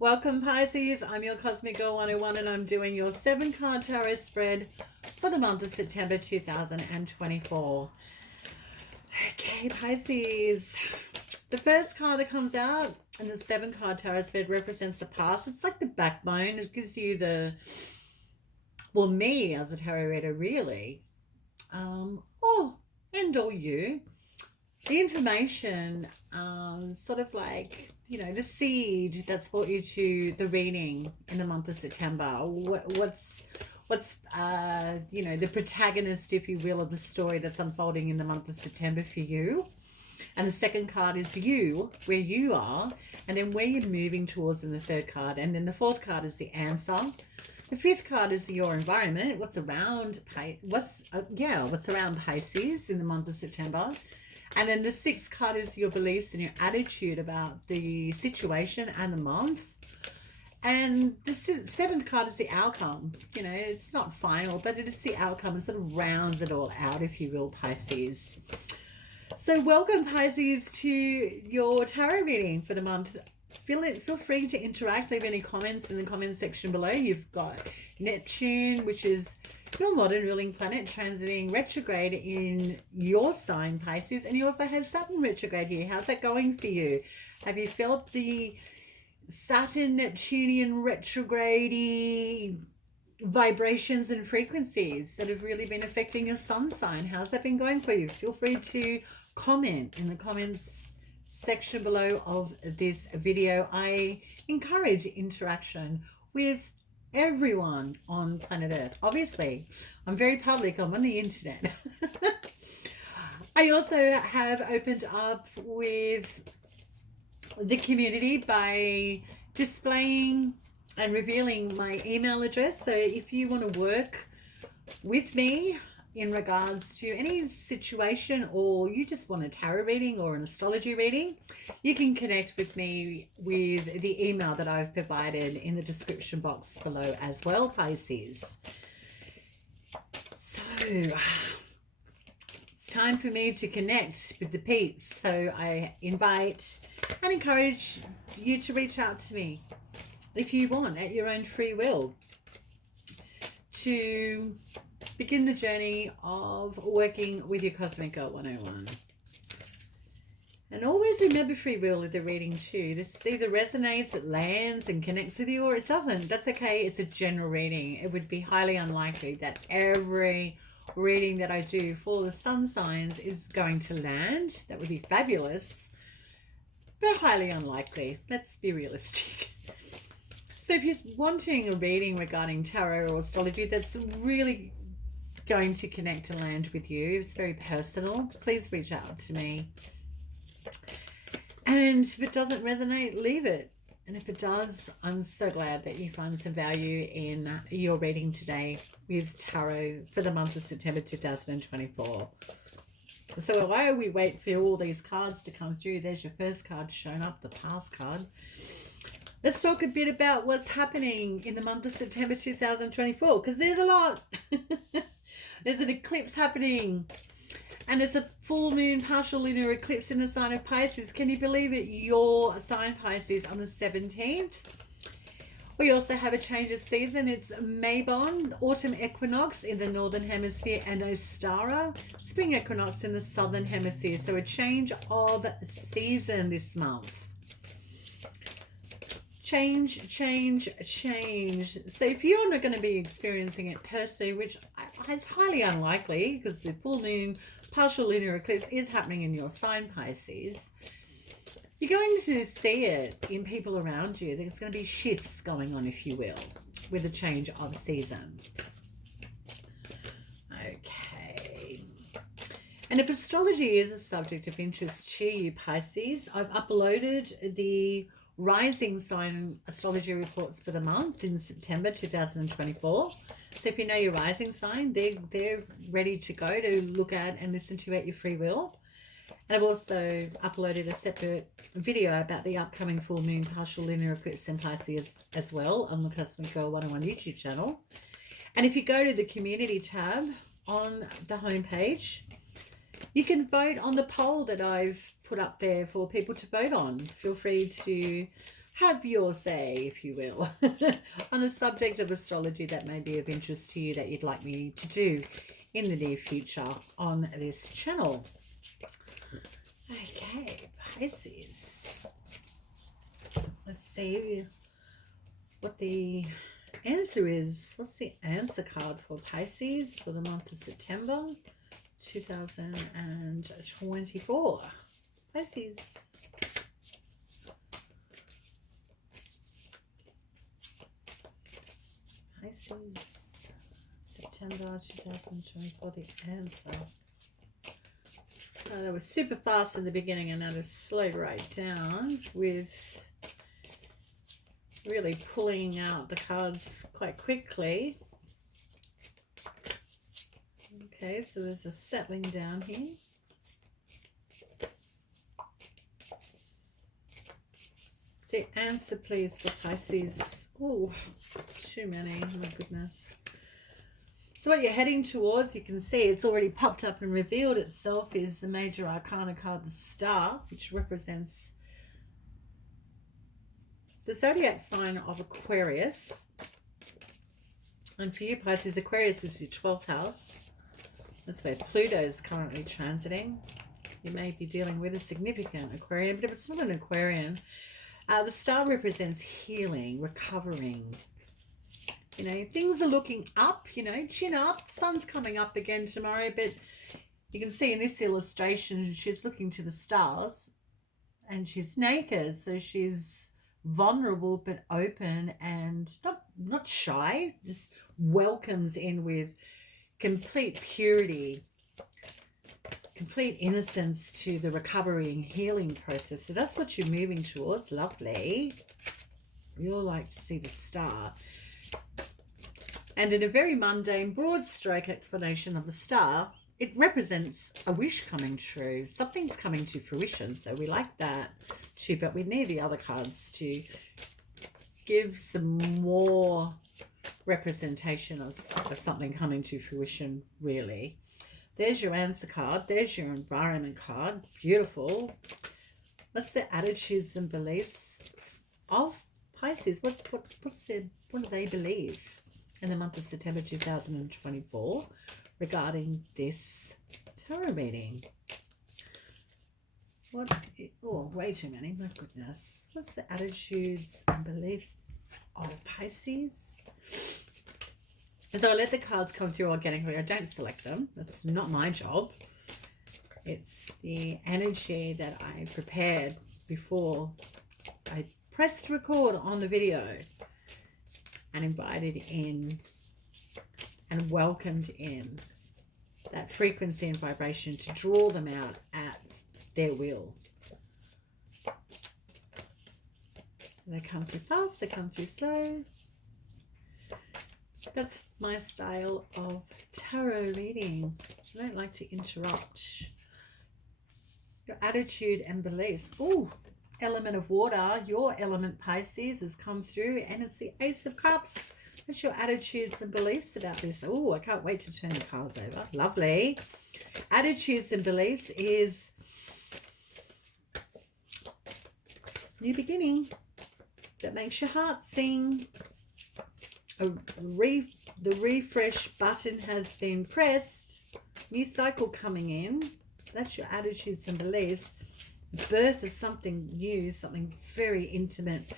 Welcome Pisces, I'm your Cosmic Girl 101 and I'm doing your 7-card tarot spread for the month of September 2024. Okay Pisces, the first card that comes out in the 7-card tarot spread represents the past. It's like the backbone. It gives you me as a tarot reader really, or you, the information, sort of like, the seed that's brought you to the reading in the month of September. What's the protagonist, if you will, of the story that's unfolding in the month of September for you. And the second card is you, where you are, and then where you're moving towards in the third card. And then the fourth card is the answer. The fifth card is your environment. What's around Pisces in the month of September. And then the sixth card is your beliefs and your attitude about the situation and the month. And the seventh card is the outcome. It's not final, but it is the outcome. It sort of rounds it all out, if you will, Pisces. So welcome, Pisces, to your tarot reading for the month. Feel free to interact, leave any comments in the comment section below. You've got Neptune, which is your modern ruling planet, transiting retrograde in your sign, Pisces. And you also have Saturn retrograde here. How's that going for you? Have you felt the Saturn Neptunian retrograde vibrations and frequencies that have really been affecting your sun sign? How's that been going for you? Feel free to comment in the comments section below of this video. I encourage interaction with everyone on planet Earth. Obviously, I'm very public. I'm on the internet. I also have opened up with the community by displaying and revealing my email address. So if you want to work with me in regards to any situation, or you just want a tarot reading or an astrology reading, you can connect with me with the email that I've provided in the description box below as well, Pisces. So it's time for me to connect with the peeps. So I invite and encourage you to reach out to me if you want, at your own free will, to begin the journey of working with your Cosmic Girl 101. And always remember free will with the reading too. This either resonates, it lands and connects with you, or it doesn't. That's okay. It's a general reading. It would be highly unlikely that every reading that I do for the sun signs is going to land. That would be fabulous, but highly unlikely. Let's be realistic. So if you're wanting a reading regarding tarot or astrology that's really going to connect and land with you, it's very personal, please reach out to me. And if it doesn't resonate, leave it. And if it does, I'm so glad that you find some value in your reading today with tarot for the month of September 2024. So while we wait for all these cards to come through, there's your first card showing up, the past card. Let's talk a bit about what's happening in the month of September 2024, because there's a lot. There's an eclipse happening, and it's a full moon partial lunar eclipse in the sign of Pisces. Can you believe it? Your sign, Pisces, on the 17th. We also have a change of season. It's Mabon, autumn equinox in the northern hemisphere, and Ostara, spring equinox in the southern hemisphere. So a change of season this month. Change. So if you're not going to be experiencing it personally, which is highly unlikely because the full moon partial lunar eclipse is happening in your sign, Pisces, you're going to see it in people around you. There's going to be shifts going on, if you will, with a change of season. Okay. And if astrology is a subject of interest to you, Pisces, I've uploaded the rising sign astrology reports for the month in September 2024. So if you know your rising sign, they're ready to go to look at and listen to at your free will. And I've also uploaded a separate video about the upcoming full moon partial lunar eclipse in Pisces as well on the Cosmic Girl 101 YouTube channel. And if you go to the community tab on the homepage, you can vote on the poll that I've put up there for people to vote on. Feel free to have your say, if you will, on a subject of astrology that may be of interest to you that you'd like me to do in the near future on this channel. Okay, Pisces. Let's see what the answer is. What's the answer card for Pisces for the month of September 2024? Pisces. Pisces, September 2024, the answer. That was super fast in the beginning and now to slow right down with really pulling out the cards quite quickly. Okay, so there's a settling down here. The answer, please, for Pisces. Oh, too many. Oh, my goodness. So what you're heading towards, you can see it's already popped up and revealed itself, is the major arcana card, the Star, which represents the zodiac sign of Aquarius. And for you, Pisces, Aquarius is your 12th house. That's where Pluto is currently transiting. You may be dealing with a significant Aquarian, but if it's not an Aquarian, the Star represents healing, recovering. You know, things are looking up, you know, chin up. Sun's coming up again tomorrow, but you can see in this illustration, she's looking to the stars and she's naked. So she's vulnerable, but open and not shy, just welcomes in with complete purity, complete innocence to the recovery and healing process. So that's what you're moving towards. Lovely. We all like to see the Star. And in a very mundane, broad stroke explanation of the Star, it represents a wish coming true. Something's coming to fruition. So we like that too, but we need the other cards to give some more representation of something coming to fruition, really. There's your answer card. There's your environment card. Beautiful. What's the attitudes and beliefs of Pisces? What do they believe in the month of September 2024 regarding this tarot reading? Oh, way too many. My goodness. What's the attitudes and beliefs of Pisces? So I let the cards come through organically. I don't select them. That's not my job. It's the energy that I prepared before I pressed record on the video and invited in and welcomed in that frequency and vibration to draw them out at their will. So they come through fast, they come through slow. That's my style of tarot reading. I don't like to interrupt your attitude and beliefs. Ooh, element of water, your element Pisces has come through, and it's the Ace of Cups. What's your attitudes and beliefs about this? Oh, I can't wait to turn the cards over. Lovely. Attitudes and beliefs is new beginning that makes your heart sing. The refresh button has been pressed. New cycle coming in. That's your attitudes and beliefs. Birth of something new, something very intimate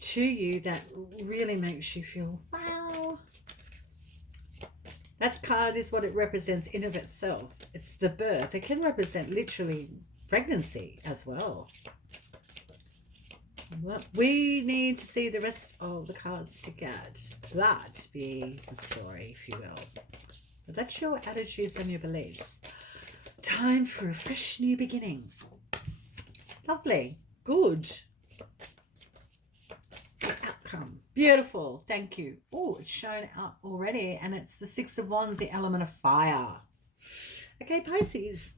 to you that really makes you feel, wow. That card is what it represents in of itself. It's the birth. It can represent literally pregnancy as well. Well, we need to see the rest of the cards to get that to be the story, if you will. But that's your attitudes and your beliefs. Time for a fresh new beginning. Lovely. Good. The outcome. Beautiful. Thank you. Oh, it's shown up already, and it's the Six of Wands, the element of fire. Okay, Pisces.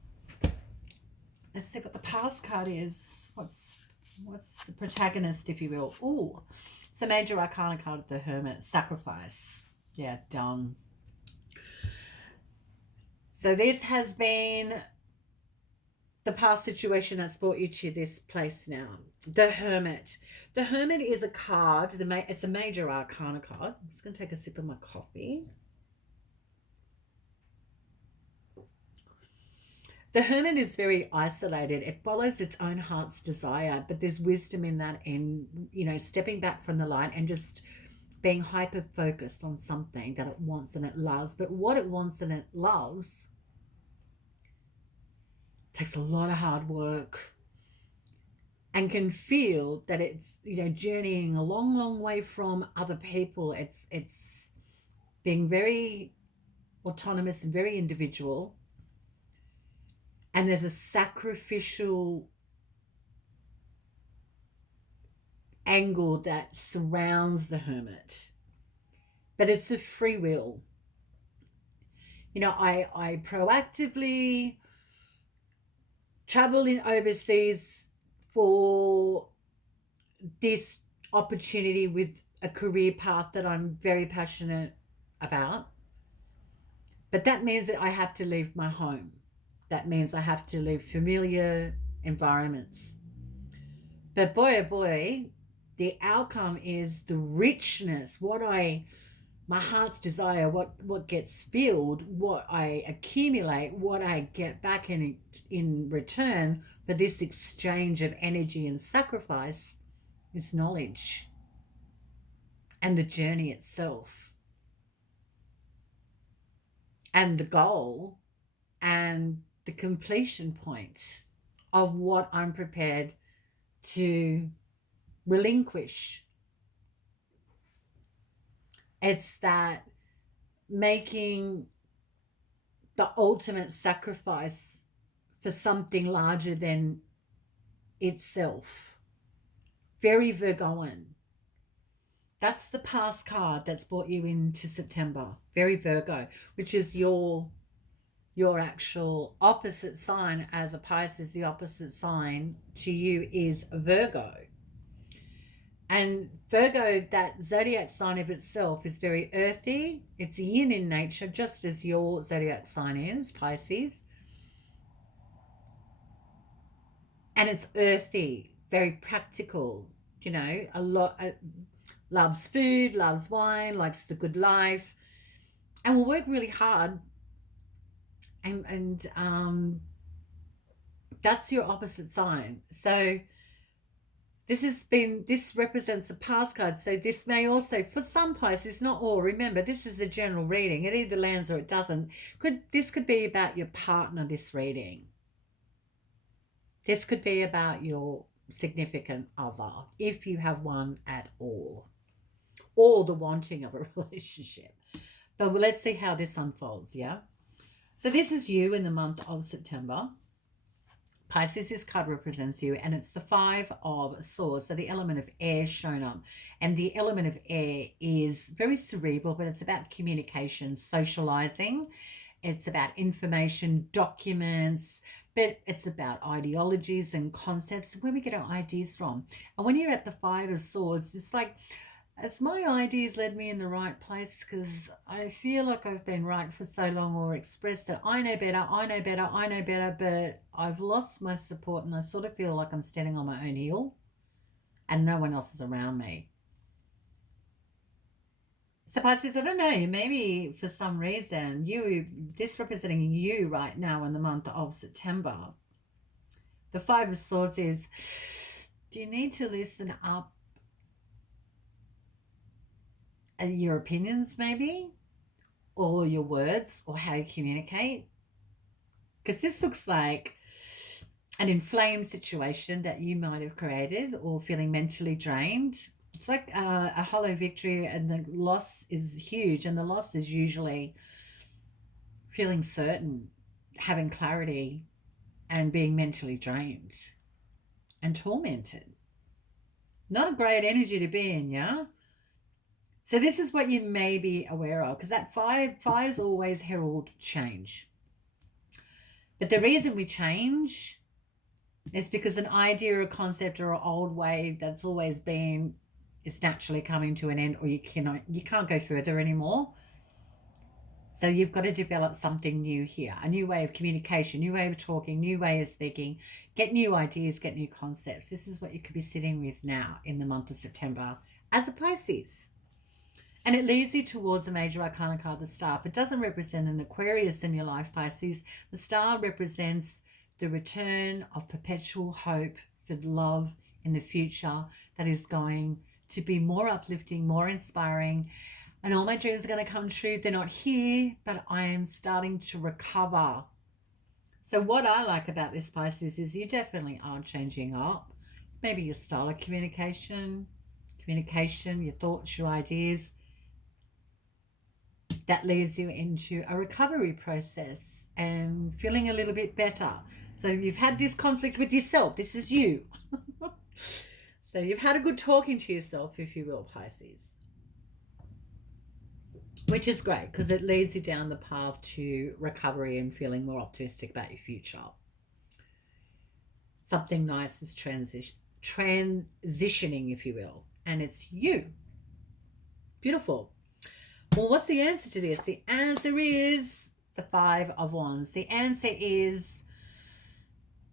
Let's see what the past card is. What's the protagonist, if you will? Oh, it's a major arcana card of the Hermit. Sacrifice. Yeah, done. So this has been the past situation that's brought you to this place now. The Hermit. The Hermit is a card. It's a major arcana card. I'm just going to take a sip of my coffee. The Hermit is very isolated. It follows its own heart's desire, but there's wisdom in that, in, stepping back from the light and just being hyper focused on something that it wants and it loves. But what it wants and it loves takes a lot of hard work, and can feel that it's, journeying a long, long way from other people. It's being very autonomous and very individual. And there's a sacrificial angle that surrounds the Hermit. But it's a free will. I proactively travel in overseas for this opportunity with a career path that I'm very passionate about. But that means that I have to leave my home. That means I have to leave familiar environments. But boy, oh boy, the outcome is the richness, my heart's desire, what gets spilled, what I accumulate, what I get back in return for this exchange of energy and sacrifice is knowledge and the journey itself and the goal and the completion point of what I'm prepared to relinquish. It's that making the ultimate sacrifice for something larger than itself. Very Virgoan. That's the past card that's brought you into September. Very Virgo, which is your actual opposite sign. As a Pisces, the opposite sign to you is Virgo. And Virgo, that zodiac sign of itself, is very earthy. It's yin in nature, just as your zodiac sign is, Pisces. And it's earthy, very practical, a lot, loves food, loves wine, likes the good life, and will work really hard. And that's your opposite sign. So this represents the past card. So this may also, for some Pisces, not all, remember, this is a general reading. It either lands or it doesn't. This could be about your partner, this reading. This could be about your significant other, if you have one at all, or the wanting of a relationship. But let's see how this unfolds, yeah? So this is you in the month of September. Pisces, this card represents you, and it's the Five of Swords. So the element of air shown up. And the element of air is very cerebral, but it's about communication, socializing. It's about information, documents, but it's about ideologies and concepts, where we get our ideas from. And when you're at the Five of Swords, it's like, has my ideas led me in the right place? Because I feel like I've been right for so long, or expressed that I know better, but I've lost my support, and I sort of feel like I'm standing on my own heel and no one else is around me. So Pisces, I don't know, maybe for some reason, this representing you right now in the month of September, the Five of Swords is, do you need to loosen up your opinions maybe, or your words, or how you communicate? Because this looks like an inflamed situation that you might have created, or feeling mentally drained. It's like a hollow victory, and the loss is huge, and the loss is usually feeling certain, having clarity, and being mentally drained and tormented. Not a great energy to be in, yeah? So this is what you may be aware of, because that fives always herald change. But the reason we change is because an idea or a concept or an old way that's always been is naturally coming to an end, or you can't go further anymore. So you've got to develop something new here, a new way of communication, new way of talking, new way of speaking, get new ideas, get new concepts. This is what you could be sitting with now in the month of September as a Pisces. And it leads you towards a major arcana card, the star. If it doesn't represent an Aquarius in your life, Pisces, the star represents the return of perpetual hope for love in the future that is going to be more uplifting, more inspiring. And all my dreams are going to come true. They're not here, but I am starting to recover. So what I like about this, Pisces, is you definitely are changing up. Maybe your style of communication, your thoughts, your ideas. That leads you into a recovery process and feeling a little bit better. So you've had this conflict with yourself. This is you. So you've had a good talking to yourself, if you will, Pisces. Which is great because it leads you down the path to recovery and feeling more optimistic about your future. Something nice is transitioning, if you will, and it's you. Beautiful. Well, what's the answer to this? The answer is the Five of Wands. The answer is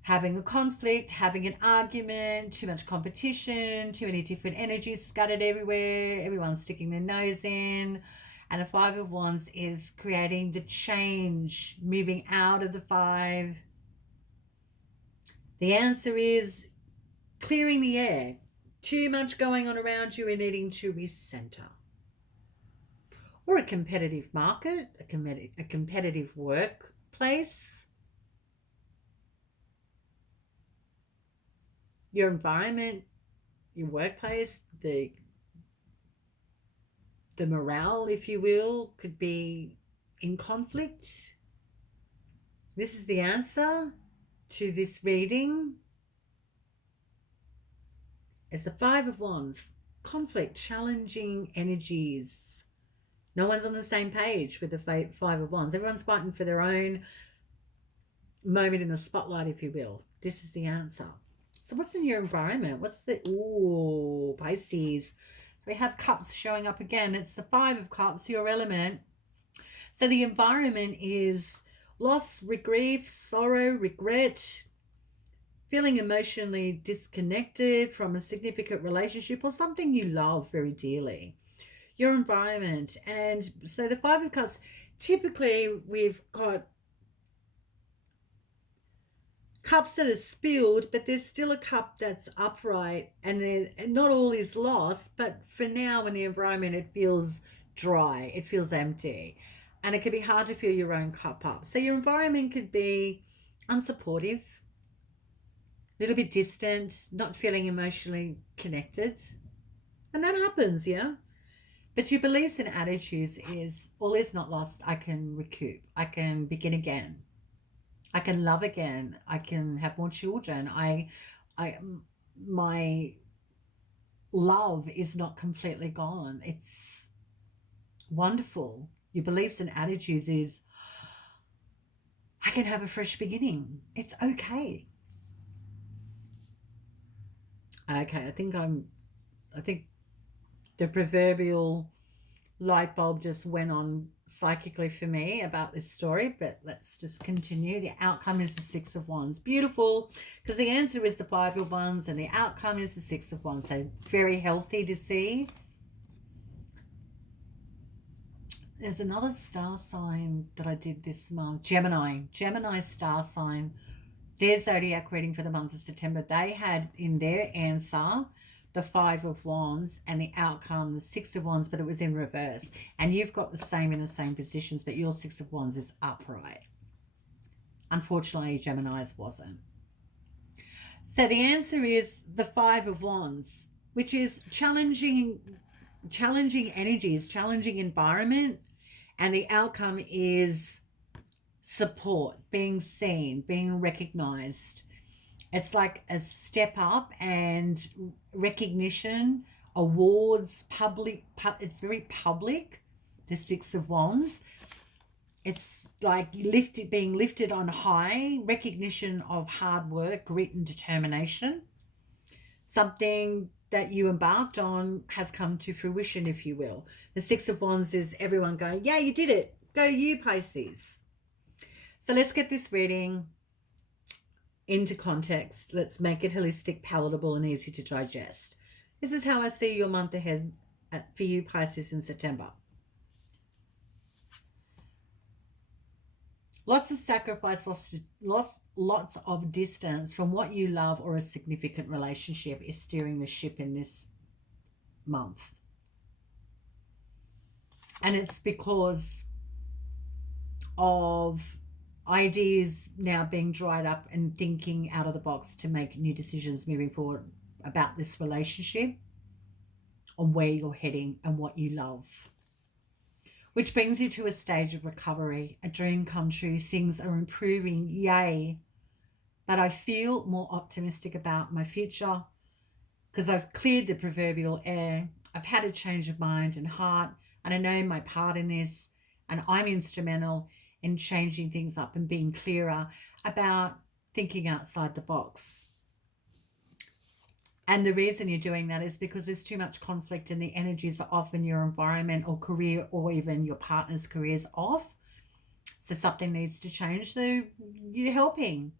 having a conflict, having an argument, too much competition, too many different energies scattered everywhere, everyone's sticking their nose in. And the Five of Wands is creating the change, moving out of the five. The answer is clearing the air. Too much going on around you and needing to recenter. Or a competitive market, a competitive workplace. Your environment, your workplace, the morale, if you will, could be in conflict. This is the answer to this reading. It's the Five of Wands. Conflict, challenging energies. No one's on the same page with the Five of Wands. Everyone's fighting for their own moment in the spotlight, if you will. This is the answer. So what's in your environment? What's the... Ooh, Pisces. So we have cups showing up again. It's the Five of Cups, your element. So the environment is loss, grief, sorrow, regret, feeling emotionally disconnected from a significant relationship or something you love very dearly. Your environment. And so the Five of Cups, typically we've got cups that are spilled, but there's still a cup that's upright, and not all is lost, but for now in the environment it feels dry, it feels empty, and it can be hard to fill your own cup up. So your environment could be unsupportive, a little bit distant, not feeling emotionally connected, and that happens, yeah. But your beliefs and attitudes is all is not lost. I can recoup, I can begin again, I can love again. I can have more children. My love is not completely gone. It's wonderful. Your beliefs and attitudes is, I can have a fresh beginning. It's okay. Okay, I think the proverbial light bulb just went on psychically for me about this story, but let's just continue. The outcome is the Six of Wands. Beautiful, because the answer is the Five of Wands and the outcome is the Six of Wands. So very healthy to see. There's another star sign that I did this month, Gemini star sign. Their zodiac reading for the month of September, they had in their answer the Five of Wands and the outcome the Six of Wands, but it was in reverse. And you've got the same in the same positions, but your Six of Wands is upright. Unfortunately, Gemini's wasn't. So the answer is the Five of Wands, which is challenging energies, challenging environment, and the outcome is support, being seen, being recognized. It's like a step up and recognition, awards, public. It's very public, the Six of Wands. It's like being lifted on high, recognition of hard work, grit and determination. Something that you embarked on has come to fruition, if you will. The Six of Wands is everyone going, yeah, you did it. Go you, Pisces. So let's get this reading into context. Let's make it holistic, palatable, and easy to digest. This is how I see your month ahead for you, Pisces, in September. Lots of sacrifice, lots of distance from what you love or a significant relationship is steering the ship in this month. And it's because of ideas now being dried up and thinking out of the box to make new decisions moving forward about this relationship, on where you're heading and what you love. Which brings you to a stage of recovery, a dream come true, things are improving, yay. But I feel more optimistic about my future because I've cleared the proverbial air. I've had a change of mind and heart, and I know my part in this, and I'm instrumental in changing things up and being clearer about thinking outside the box. And the reason you're doing that is because there's too much conflict and the energies are off in your environment or career, or even your partner's career is off. So something needs to change. So you're helping.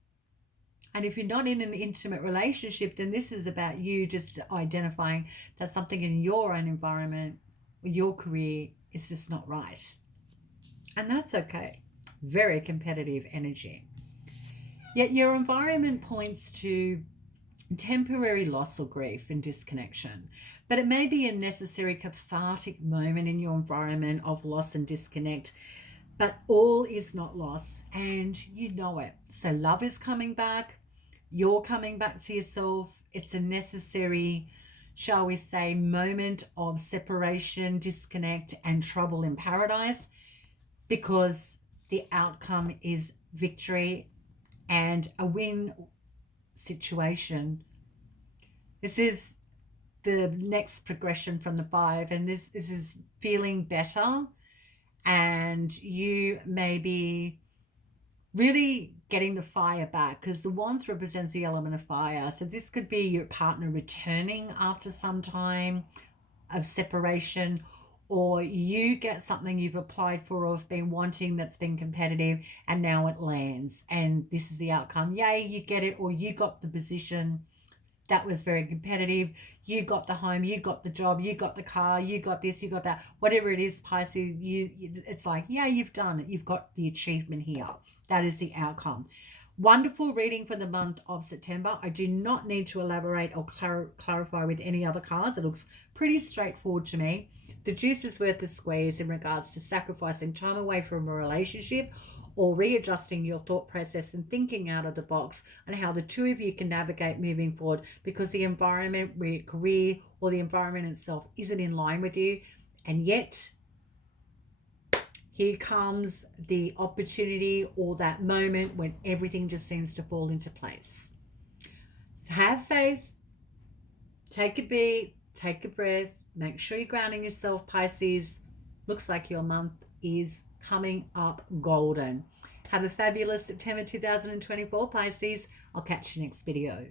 And if you're not in an intimate relationship, then this is about you just identifying that something in your own environment, your career, is just not right. And that's okay. Very competitive energy. Yet your environment points to temporary loss or grief and disconnection, but it may be a necessary cathartic moment in your environment of loss and disconnect, but all is not lost and you know it. So love is coming back, you're coming back to yourself. It's a necessary, shall we say, moment of separation, disconnect, and trouble in paradise, because the outcome is victory and a win situation. This is the next progression from the 5, and this is feeling better, and you may be really getting the fire back, because the wands represents the element of fire. So this could be your partner returning after some time of separation, or you get something you've applied for or have been wanting that's been competitive and now it lands and this is the outcome. Yay, you get it, or you got the position that was very competitive. You got the home, you got the job, you got the car, you got this, you got that. Whatever it is, Pisces, it's like, yeah, you've done it. You've got the achievement here. That is the outcome. Wonderful reading for the month of September. I do not need to elaborate or clarify with any other cards. It looks pretty straightforward to me. The juice is worth the squeeze in regards to sacrificing time away from a relationship or readjusting your thought process and thinking out of the box on how the two of you can navigate moving forward, because the environment, career, or the environment itself isn't in line with you. And yet, here comes the opportunity or that moment when everything just seems to fall into place. So have faith, take a beat, take a breath, make sure you're grounding yourself, Pisces. Looks like your month is coming up golden. Have a fabulous September 2024, Pisces. I'll catch you next video.